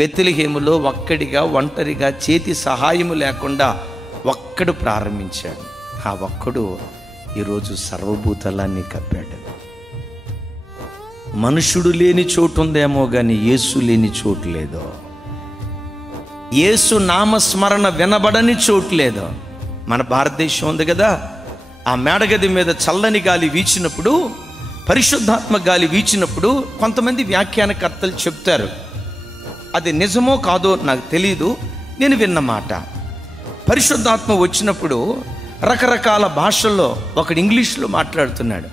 బెత్లెహేములో ఒక్కడిగా ఒంటరిగా చేతి సహాయము లేకుండా ఒక్కడు ప్రారంభించాడు. ఆ ఒక్కడు ఈరోజు సర్వభూతాలన్నీ కప్పాడు. మనుషుడు లేని చోటు ఉందేమో కానీ యేసు లేని చోటు లేదు. యేసు నామస్మరణ వినబడని చోటు లేదు. మన భారతదేశం ఉంది కదా, ఆ మేడగది మీద చల్లని గాలి వీచినప్పుడు, పరిశుద్ధాత్మ గాలి వీచినప్పుడు కొంతమంది వ్యాఖ్యానకర్తలు చెప్తారు. అది నిజమో కాదో నాకు తెలీదు, నేను విన్న మాట. పరిశుద్ధాత్మ వచ్చినప్పుడు రకరకాల భాషల్లో, ఒకడు ఇంగ్లీష్లో మాట్లాడుతున్నాడు,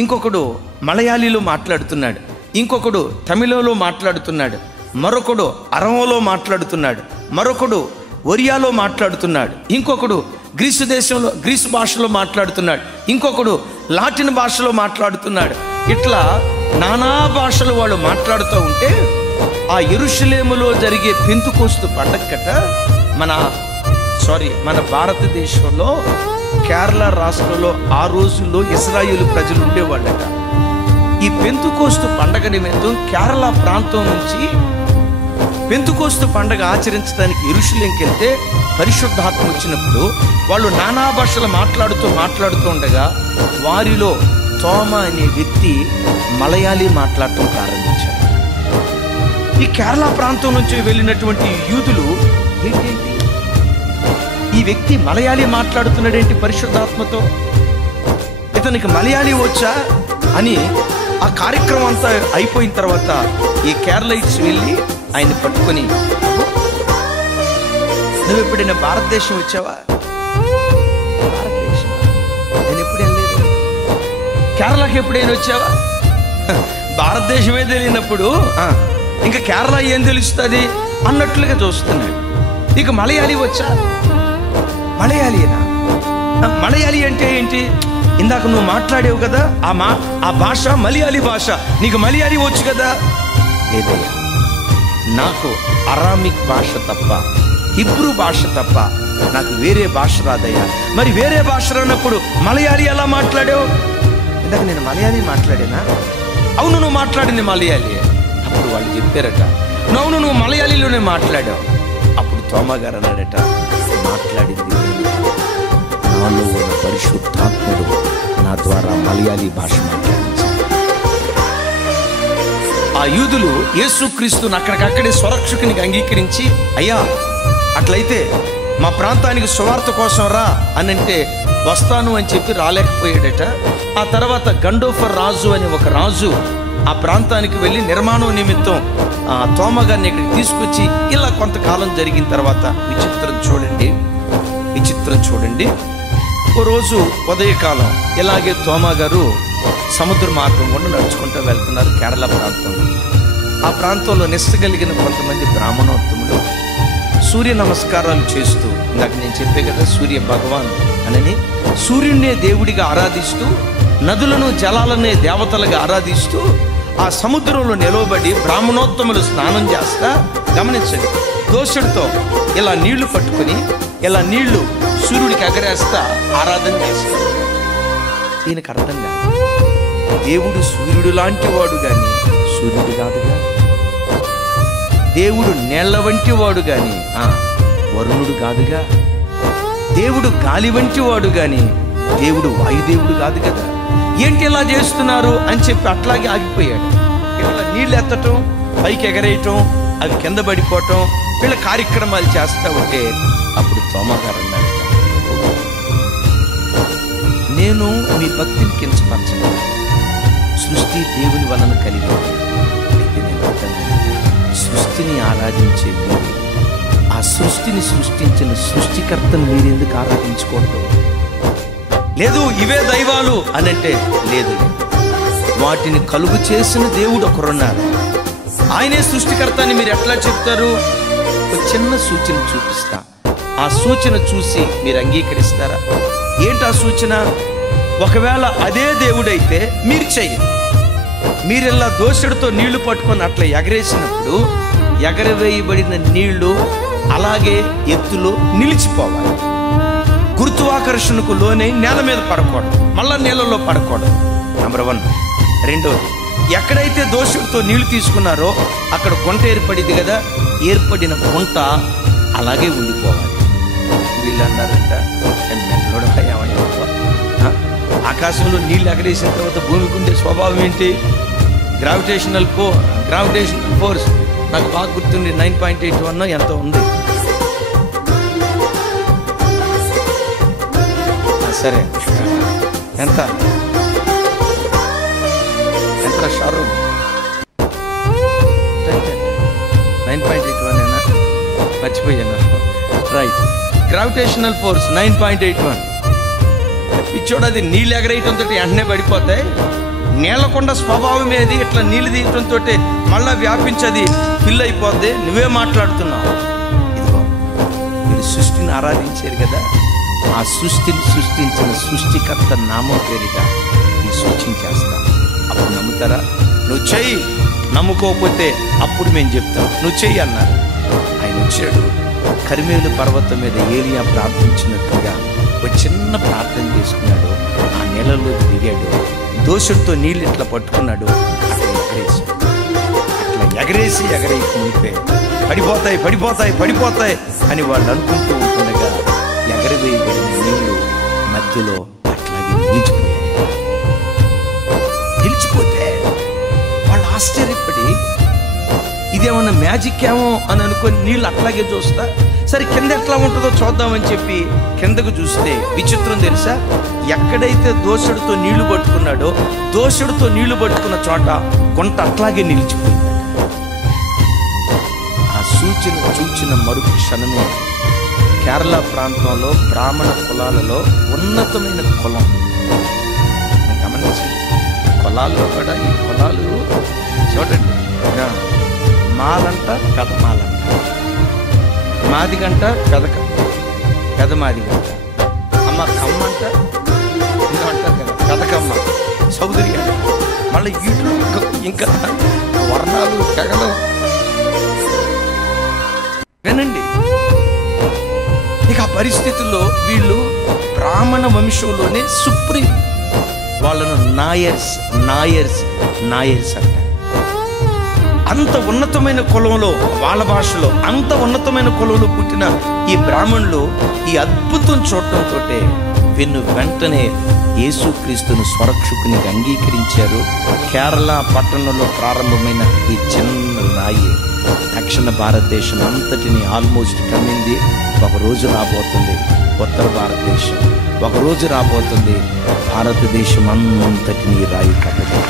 ఇంకొకడు మలయాళీలో మాట్లాడుతున్నాడు, ఇంకొకడు తమిళంలో మాట్లాడుతున్నాడు, మరొకడు అరవలో మాట్లాడుతున్నాడు, మరొకడు ఒరియాలో మాట్లాడుతున్నాడు, ఇంకొకడు గ్రీసు దేశంలో గ్రీసు భాషలో మాట్లాడుతున్నాడు, ఇంకొకడు లాటిన్ భాషలో మాట్లాడుతున్నాడు. ఇట్లా నానా భాషలు వాళ్ళు మాట్లాడుతూ ఉంటే ఆ యెరూషలేములో జరిగే పెంతెకోస్తు పండగట మన భారతదేశంలో కేరళ రాష్ట్రంలో ఆ రోజుల్లో ఇశ్రాయేలు ప్రజలు ఉండేవాళ్ళట. ఈ పెంతెకోస్తు పండగ నిమిత్తం కేరళ ప్రాంతం నుంచి పెంతెకోస్తు పండగ ఆచరించడానికి యెరూషలేంకి వెళ్తే పరిశుద్ధాత్మ వచ్చినప్పుడు వాళ్ళు నానా భాషలు మాట్లాడుతూ ఉండగా వారిలో తోమ అనే వ్యక్తి మలయాళీ మాట్లాడటం ప్రారంభించారు. ఈ కేరళ ప్రాంతం నుంచి వెళ్ళినటువంటి యూదులు ఏంటి, ఈ వ్యక్తి మలయాళీ మాట్లాడుతున్నాడేంటి పరిశుద్ధాత్మతో, ఇతనికి మలయాళీ వచ్చా అని ఆ కార్యక్రమం అంతా అయిపోయిన తర్వాత ఈ కేరళైట్స్ వెళ్ళి ఆయన్ని పట్టుకొని, నువ్వు ఎప్పుడైనా భారతదేశం వచ్చావా? భారతదేశం నేను ఎప్పుడు వెళ్ళలేదు. కేరళకి ఎప్పుడైనా వచ్చావా? భారతదేశమే తెలియనప్పుడు ఇంకా కేరళ ఏం తెలుస్తుంది అన్నట్లుగా చూస్తున్నాడు. ఇక మలయాళీ వచ్చా? మలయాళీనా? మలయాళీ అంటే ఏంటి? ఇందాక నువ్వు మాట్లాడేవు కదా ఆ భాష మలయాళీ భాష, నీకు మలయాళీ వచ్చు కదా? లేదయ్యా, నాకు అరామిక్ భాష తప్ప, హిబ్రూ భాష తప్ప నాకు వేరే భాష రాదయ్యా. మరి వేరే భాష రానప్పుడు మలయాళీ ఎలా మాట్లాడావు? ఇందాక నేను మలయాళీ మాట్లాడానా? అవును, నువ్వు మాట్లాడింది మలయాళీ. అప్పుడు వాళ్ళు చెప్పారట, అవును నువ్వు మలయాళీలోనే మాట్లాడావు. అప్పుడు తోమా గారు అన్నాడట, మాట్లాడింది నాలో ఉన్న పరిశుద్ధాత్ముడు నా ద్వారా మలయాళీ భాష మాట్లాడించాడు. ఆ యూదులు యేసుక్రీస్తుని అక్కడికక్కడే స్వరక్షకునికి అంగీకరించి, అయ్యా అట్లయితే మా ప్రాంతానికి సువార్త కోసం రా అని అంటే వస్తాను అని చెప్పి రాలేకపోయాడట. ఆ తర్వాత గండోఫర్ రాజు అని ఒక రాజు ఆ ప్రాంతానికి వెళ్ళి నిర్మాణం నిమిత్తం తోమా గారిని ఇక్కడికి తీసుకొచ్చి ఇలా కొంతకాలం జరిగిన తర్వాత విచిత్రం చూడండి. ఓ రోజు ఉదయకాలం ఇలాగే తోమా గారు సముద్ర మార్గం గుండా నడుచుకుంటూ వెళ్తున్నారు కేరళ ప్రాంతం. ఆ ప్రాంతంలో నిస్సగలిగిన కొంతమంది బ్రాహ్మణోత్తములు సూర్య నమస్కారాలు చేస్తూ, ఇందాక నేను చెప్పే కదా సూర్య భగవాన్ అనని, సూర్యుడినే దేవుడిగా ఆరాధిస్తూ, నదులను జలాలనే దేవతలుగా ఆరాధిస్తూ ఆ సముద్రంలో నిలవబడి బ్రాహ్మణోత్తములు స్నానం చేస్తా, గమనించండి, దోషుడితో ఇలా నీళ్లు పట్టుకుని ఇలా నీళ్లు సూర్యుడికి ఎగరేస్తా ఆరాధన చేస్తారు. దీనికి అర్థం కాదు, దేవుడు సూర్యుడు లాంటి వాడు కానీ సూర్యుడు కాదుగా. దేవుడు నీళ్ల వంటి వాడు కానీ వరుణుడు కాదుగా. దేవుడు గాలి వంటి వాడు కానీ దేవుడు వాయుదేవుడు కాదు కదా. ఏంటి ఇలా చేస్తున్నారు అని చెప్పి అట్లాగే ఆగిపోయాడు. ఇలా నీళ్ళు ఎత్తటం, పైకి ఎగరేయటం, అవి కింద పడిపోవటం, వీళ్ళ కార్యక్రమాలు చేస్తూ ఉంటే అప్పుడు తోమా గారు అన్నాడు, నేను మీ భక్తిని కించపరచను, సృష్టి దేవుని వలన కలిగి, అయితే నేను సృష్టిని ఆరాధించే మీరు, ఆ సృష్టిని సృష్టించిన సృష్టికర్తను మీరెందుకు ఆరాధించకూడదు? లేదు ఇవే దైవాలు అని అంటే, లేదు, వాటిని కలుగు చేసిన దేవుడు ఒకరున్నారు, ఆయనే సృష్టికర్త అని మీరు ఎట్లా చెప్తారు? ఒక చిన్న సూచన చూపిస్తా, ఆ సూచన చూసి మీరు అంగీకరిస్తారా? ఏంటి ఆ సూచన? ఒకవేళ అదే దేవుడైతే మీరు చెయ్యండి. మీరెల్లా దోషుడితో నీళ్లు పట్టుకొని అట్లా ఎగరేసినప్పుడు ఎగరవేయబడిన నీళ్లు అలాగే ఎత్తులో నిలిచిపోవాలి. గురుత్వాకర్షణకు లోనే నేల మీద పడకూడదు, మళ్ళా నీళ్ళలో పడకూడదు. నెంబర్ 1. రెండోది, ఎక్కడైతే దోషుడితో నీళ్లు తీసుకున్నారో అక్కడ గుంట ఏర్పడింది కదా, ఏర్పడిన గుంట అలాగే ఉండిపోవాలి. వీళ్ళు అన్నారంట, ఆకాశంలో నీళ్ళు ఎగరేసిన తర్వాత భూమికి ఉండే స్వభావం ఏంటి? గ్రావిటేషనల్ ఫోర్స్ నాకు బాగా గుర్తుంది, 9.81 ఎంతో ఉంది. సరే ఎంత షారు 9.81 మర్చిపోయాను. Right, gravitational force 9.81. ఇచ్చోడు అది నీళ్ళు ఎగరేయటంతో వెంటనే పడిపోతాయి. నీళ్ళకొండ స్వభావం ఏది? ఇట్లా నీళ్ళు తీయటంతో మళ్ళా వ్యాపించది, ఫిల్ అయిపోద్ది. నువ్వే మాట్లాడుతున్నావు. ఇదిగో మీరు సృష్టిని ఆరాధించారు కదా, ఆ సృష్టిని సృష్టించిన సృష్టికర్త నామం పేరిట ఈ సూచించేస్తా. అప్పుడు నమ్ముతారా? నువ్వు చెయ్యి, నమ్ముకోకపోతే అప్పుడు మేము చెప్తాం. నువ్వు చెయ్యి అన్నారు. ఆయన వచ్చాడు. కర్మేలు పర్వతం మీద ఏలియా ప్రార్థించినట్టుగా ఒక చిన్న ప్రార్థన చేసుకున్నాడు. ఆ నీళ్ళలోకి దిగాడు. దోషుడితో నీళ్ళు ఇట్లా పట్టుకున్నాడు. అట్లా ఎగరేసి మునిపే పడిపోతాయి అని వాళ్ళు అనుకుంటూ ఉంటుండగా ఎగరవేయబడిన నీళ్లు మధ్యలో అట్లాగే నిలిచిపోతే వాళ్ళు ఆశ్చర్యపడి ఇదేమన్నా మ్యాజిక్ ఏమో అని అనుకొని నీళ్ళు అట్లాగే చూస్తా, సరే కింద ఎట్లా ఉంటుందో చూద్దామని చెప్పి కిందకు చూస్తే విచిత్రం తెలుసా? ఎక్కడైతే దోషుడితో నీళ్లు పట్టుకున్నాడో దోషుడితో నీళ్లు పట్టుకున్న చోట గుంట అట్లాగే నిలిచిపోయిందట. ఆ సూచన చూచిన మరుక్షణమే కేరళ ప్రాంతంలో బ్రాహ్మణ కులాలలో ఉన్నతమైన కులం గమనించండి. కులాల్లో కూడా ఈ కులాలు చూడండి, మాలంట పెదమాలంట, మాదిగంట పెదమాదిగంట, అమ్మ కమ్మంట ఇంకా అంటారు కదా పెదకమ్మ, చౌదరి అంట. మళ్ళీ వీటిలో ఇంకా వర్ణాలు తెగలు. వినండి, ఇక ఆ పరిస్థితుల్లో వీళ్ళు బ్రాహ్మణ వంశంలోనే సుప్రీం. వాళ్ళను నాయర్స్ అంటారు. అంత ఉన్నతమైన కులంలో, వాళ్ళ భాషలో అంత ఉన్నతమైన కులంలో పుట్టిన ఈ బ్రాహ్మణులు ఈ అద్భుతం చూడటంతో వెంటనే యేసుక్రీస్తును స్వరక్షకునిగా అంగీకరించారు. కేరళ పట్టణంలో ప్రారంభమైన ఈ చిన్న రాయి దక్షిణ భారతదేశం అంతటిని ఆల్మోస్ట్ కమ్మింది. ఒక రోజు రాబోతుంది ఉత్తర భారతదేశం, ఒక రోజు రాబోతుంది భారతదేశం అంతటిని రాయి కమ్మది.